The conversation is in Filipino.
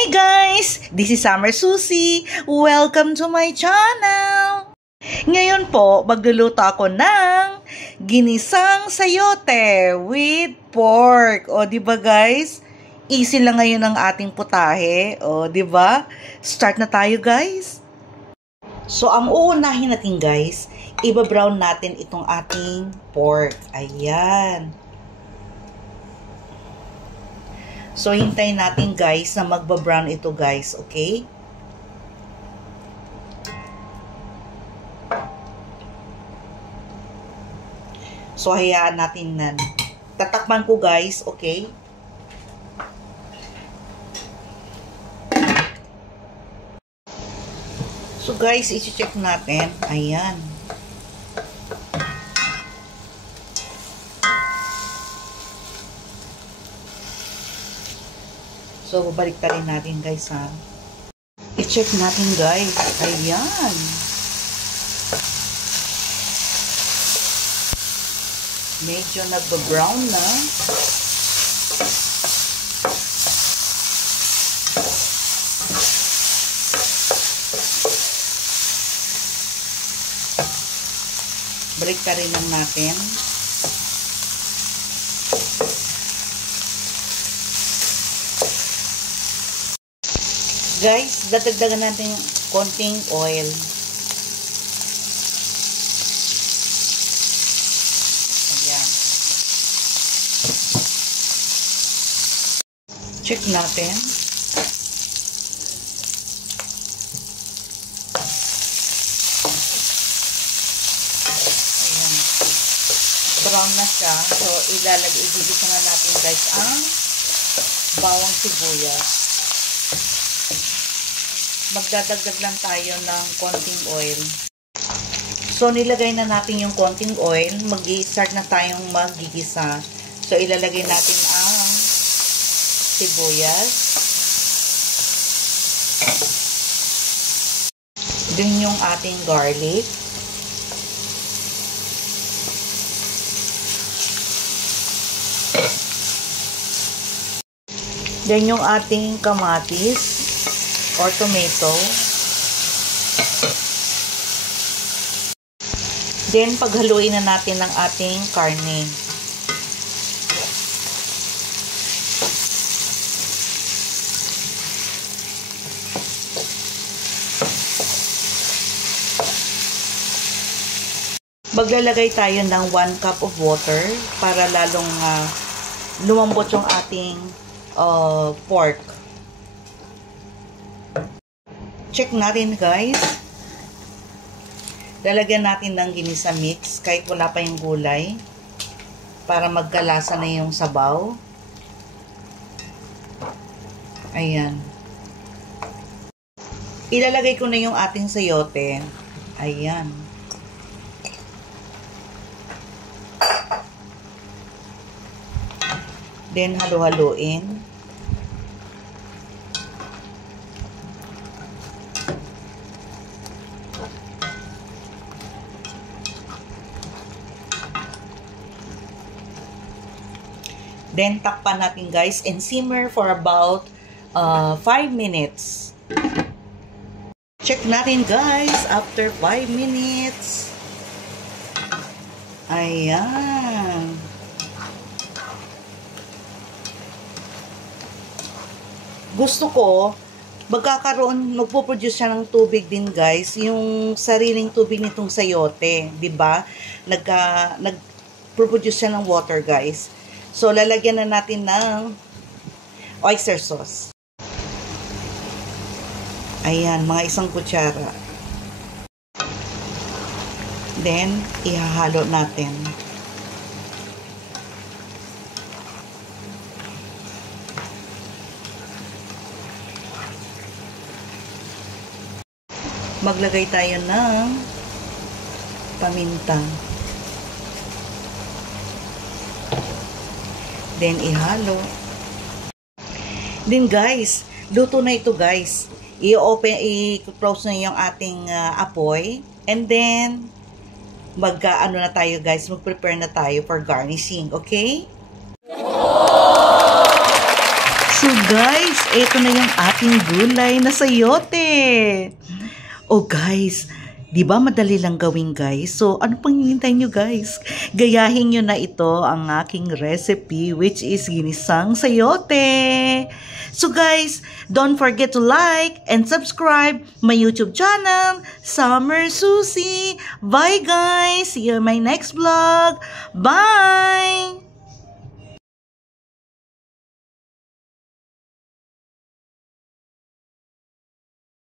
Hi guys! This is Summer Susie. Welcome to my channel! Ngayon po, magluluto ako ng ginisang sayote with pork. O, diba guys? Easy lang ngayon ang ating putahe. O, diba? Start na tayo guys. So, ang uunahin natin guys, iba-brown natin itong ating pork. Ayan. So, hintayin natin guys na magba-brown ito guys, okay? So, hayaan natin na. Tatakpan ko guys, okay? So, guys, i-check natin. Ayan. So, babalik ta rin natin guys ha. I-check natin guys. Ayan. Medyo nagba-brown na. Balik ta rin lang natin. Guys, dadagdagan natin konting oil. Ayan. Check natin. Ayan. Brown na siya. So, igigisa na natin guys ang bawang sibuyas. Magdadagdag lang tayo ng konting oil. So, nilagay na natin yung konting oil. Mag-i-start na tayong magigisa. So, ilalagay natin ang sibuyas. Din yung ating garlic. Then yung ating kamatis or tomato. Then, paghaluin na natin ang ating karne. Maglalagay tayo ng 1 cup of water para lalong lumambot yung ating pork. Check natin guys. Lalagyan natin ng ginisa mix kahit wala pa yung gulay para magkalasa na yung sabaw. Ayan. Ilalagay ko na yung ating sayote. Ayan. Then halo-haloin. Then, takpan natin guys and simmer for about 5 minutes. Check natin guys after 5 minutes. Ayan. Gusto ko, magpo-produce siya ng tubig din guys. Yung sariling tubig nitong sayote. Diba? Nag-produce siya ng water guys. So, lalagyan na natin ng oyster sauce. Ayan, mga 1 kutsara. Then, ihahalo natin. Maglagay tayo ng paminta. Then, ihalo. Then, guys, luto na ito, guys. I-close na yung ating apoy. And then, na tayo, guys. Mag-prepare na tayo for garnishing. Okay? So, Guys, ito na yung ating gulay na sayote. Oh guys, di ba madali lang gawin guys? So ano pang hinihintay nyo guys? Gayahin nyo na ito ang aking recipe which is ginisang sayote. So guys, don't forget to like and subscribe my YouTube channel, Summer Susie. Bye guys! See you in my next vlog. Bye!